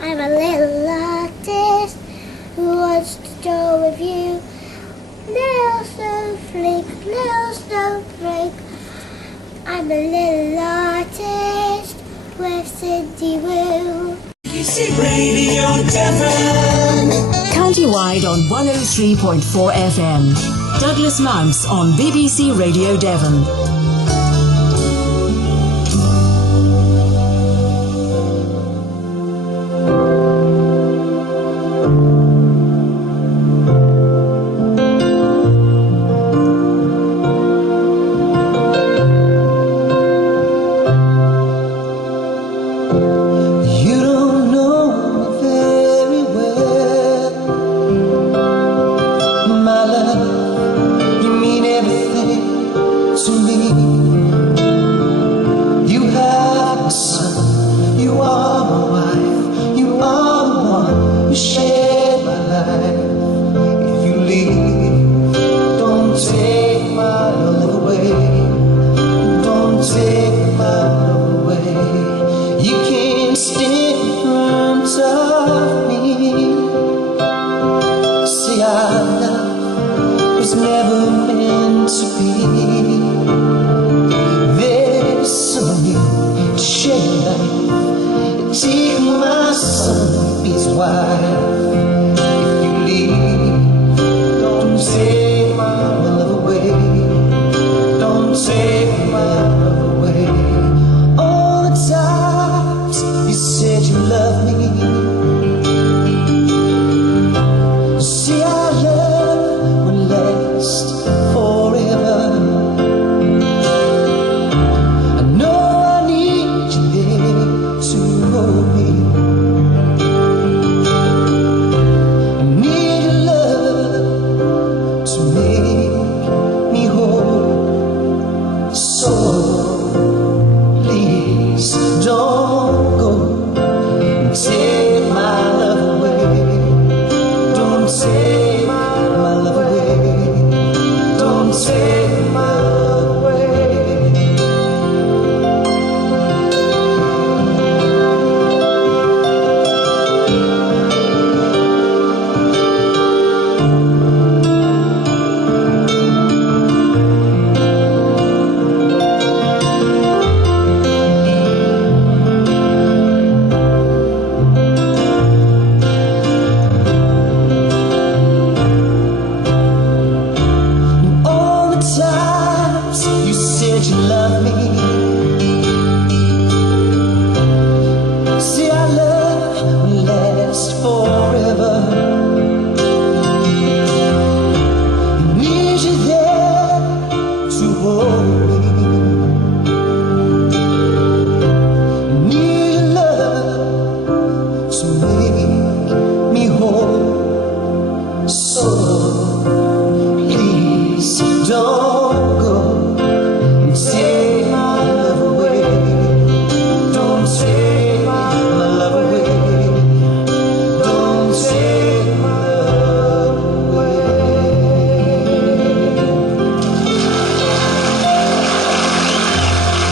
I'm a little artist who wants to draw with you. Little snowflake, little snowflake. I'm a little artist with Cindy Woo. BBC Radio Devon. County-wide on 103.4 FM. Douglas Mounts on BBC Radio Devon.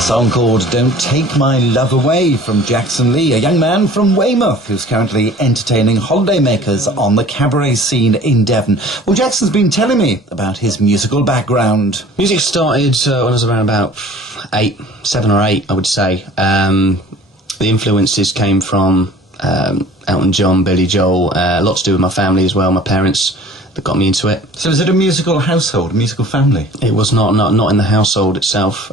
Song called Don't Take My Love Away from Jakson Lee, a young man from Weymouth who's currently entertaining holidaymakers on the cabaret scene in Devon. Well, Jackson's been telling me about his musical background. Music started when I was around about 7 or 8, I would say. The influences came from Elton John, Billy Joel, a lot to do with my family as well, my parents, that got me into it. So is it a musical household, a musical family? It was not in the household itself.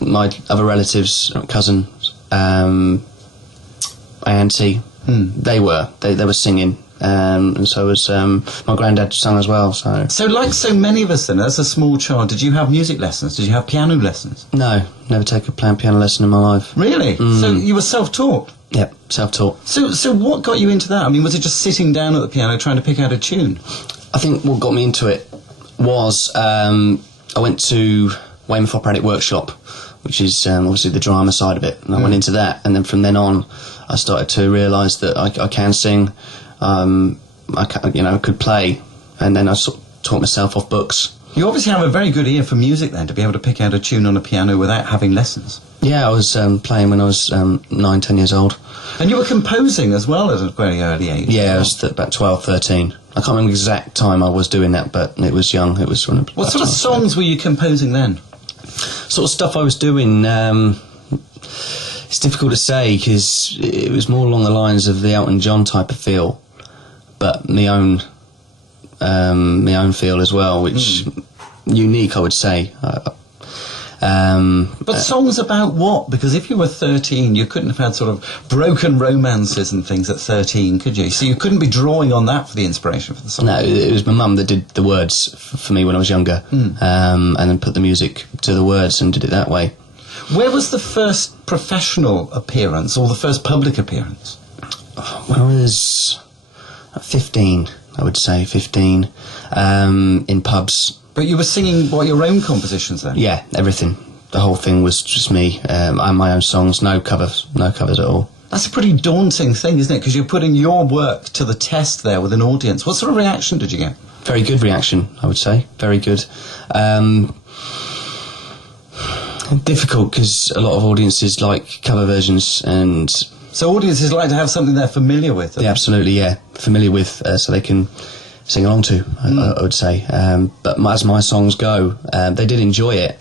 My other relatives, cousins, auntie, they were singing, and so was my granddad sang as well. So like so many of us then, as a small child, did you have music lessons? Did you have piano lessons? No, never taken a piano lesson in my life. Really? So you were self-taught? Yep, self-taught. So what got you into that? I mean, was it just sitting down at the piano trying to pick out a tune? I think what got me into it was I went to Weymouth Operatic Workshop, which is obviously the drama side of it, and I went into that, and then from then on I started to realise that I can sing, I could play, and then I sort of taught myself off books. You obviously have a very good ear for music then, to be able to pick out a tune on a piano without having lessons. Yeah, I was playing when I was 9, 10 years old. And you were composing as well at a very early age? Yeah, I was about 12, 13. I can't remember the exact time I was doing that, but it was young. It was when What sort of songs were you composing then? Sort of stuff I was doing, it's difficult to say, because it was more along the lines of the Elton John type of feel, but my own feel as well, which unique, I would say. But songs about what? Because if you were 13, you couldn't have had sort of broken romances and things at 13, could you? So you couldn't be drawing on that for the inspiration for the song. No, it was my mum that did the words for me when I was younger, and then put the music to the words and did it that way. Where was the first professional appearance, or the first public appearance? When I was 15, I would say, 15, in pubs. But you were singing, what, your own compositions then? Yeah, everything. The whole thing was just me, and my own songs, no covers at all. That's a pretty daunting thing, isn't it? Because you're putting your work to the test there with an audience. What sort of reaction did you get? Very good reaction, I would say. Very good. Difficult, because a lot of audiences like cover versions, and... So audiences like to have something they're familiar with? Yeah, absolutely, yeah. Familiar with, so they can sing along to, I would say. But as my songs go, they did enjoy it.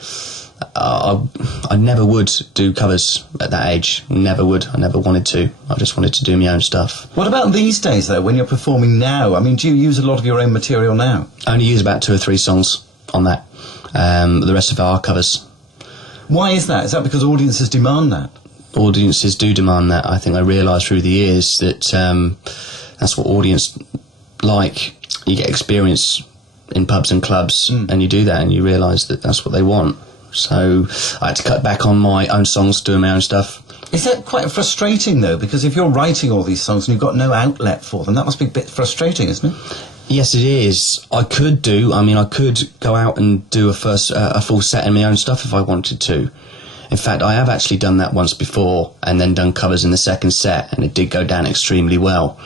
I never would do covers at that age. Never would. I never wanted to. I just wanted to do my own stuff. What about these days, though, when you're performing now? I mean, do you use a lot of your own material now? I only use about 2 or 3 songs on that. The rest of it are covers. Why is that? Is that because audiences demand that? Audiences do demand that. I think I realised through the years that that's what audience like. You get experience in pubs and clubs, and you do that, and you realise that that's what they want. So I had to cut back on my own songs, doing my own stuff. Is that quite frustrating, though? Because if you're writing all these songs and you've got no outlet for them, that must be a bit frustrating, isn't it? Yes, it is. I could go out and do a full set in my own stuff if I wanted to. In fact, I have actually done that once before, and then done covers in the second set, and it did go down extremely well.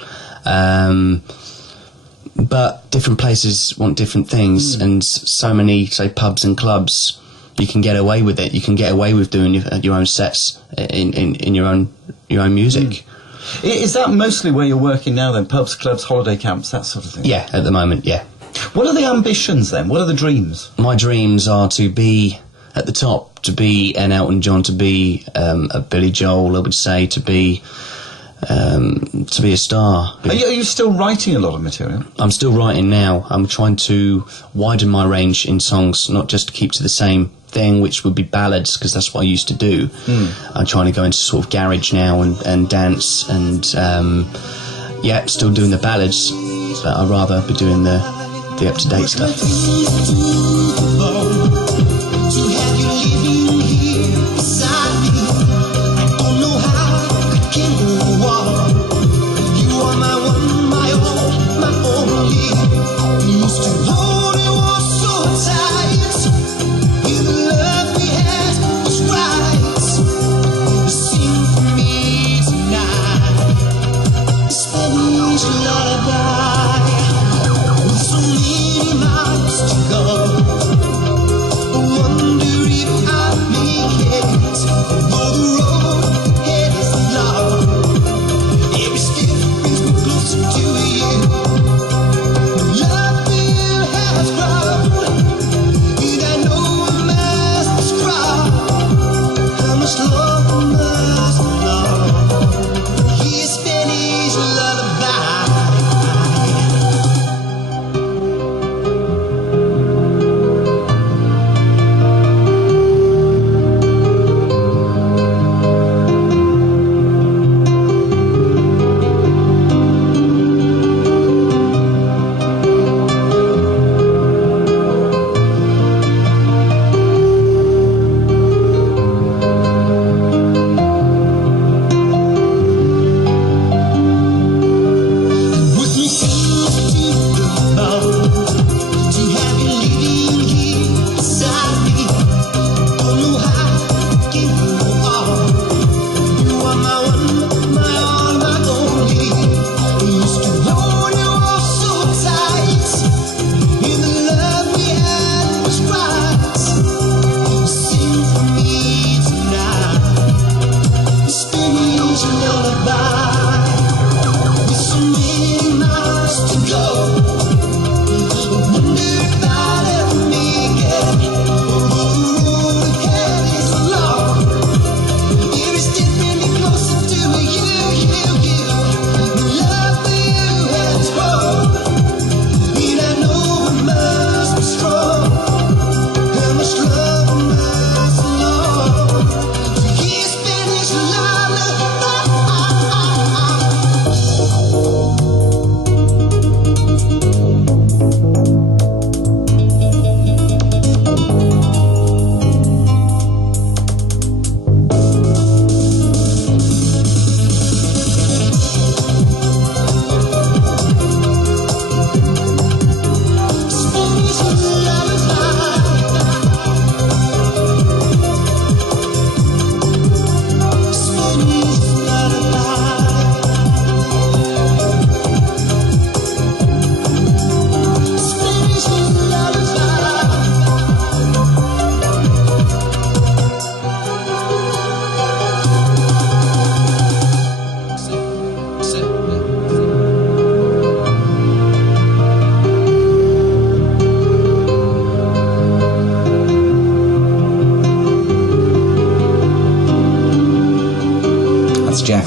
But different places want different things, and so many, say, pubs and clubs, you can get away with it. You can get away with doing your own sets in your own music. Is that mostly where you're working now then? Pubs, clubs, holiday camps, that sort of thing? Yeah, at the moment, yeah. What are the ambitions then? What are the dreams? My dreams are to be at the top, to be an Elton John, to be a Billy Joel, I would say, to be a star. Are you still writing a lot of material? I'm still writing now. I'm trying to widen my range in songs, not just to keep to the same thing, which would be ballads, because that's what I used to do. I'm trying to go into sort of garage now and dance, and still doing the ballads, but I'd rather be doing the up-to-date stuff. I wonder if I'll make it.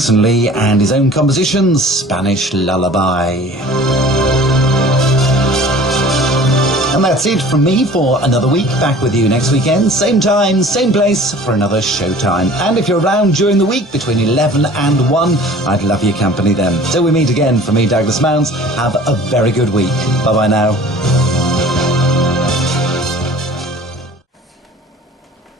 Jakson Lee and his own composition, Spanish Lullaby. And that's it from me for another week. Back with you next weekend, same time, same place for another showtime. And if you're around during the week between 11 and 1, I'd love your company then. Till we meet again, from me, Douglas Mounds, have a very good week. Bye-bye now.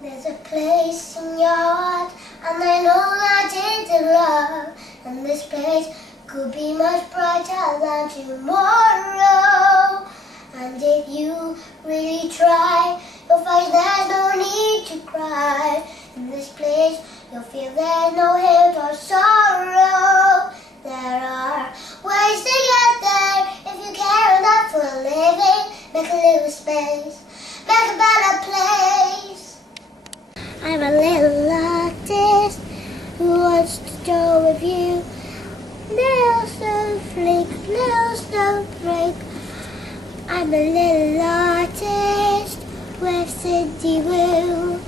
There's a place in your heart, and I know that it's love. And this place could be much brighter than tomorrow. And if you really try, you'll find there's no need to cry. In this place, you'll feel there's no hate or sorrow. There are ways to get there if you care enough for a living. Make a little space, make a better place. I'm a little artist who wants to go with you. Little snowflake, little snowflake. I'm a little artist with Cindy Woo.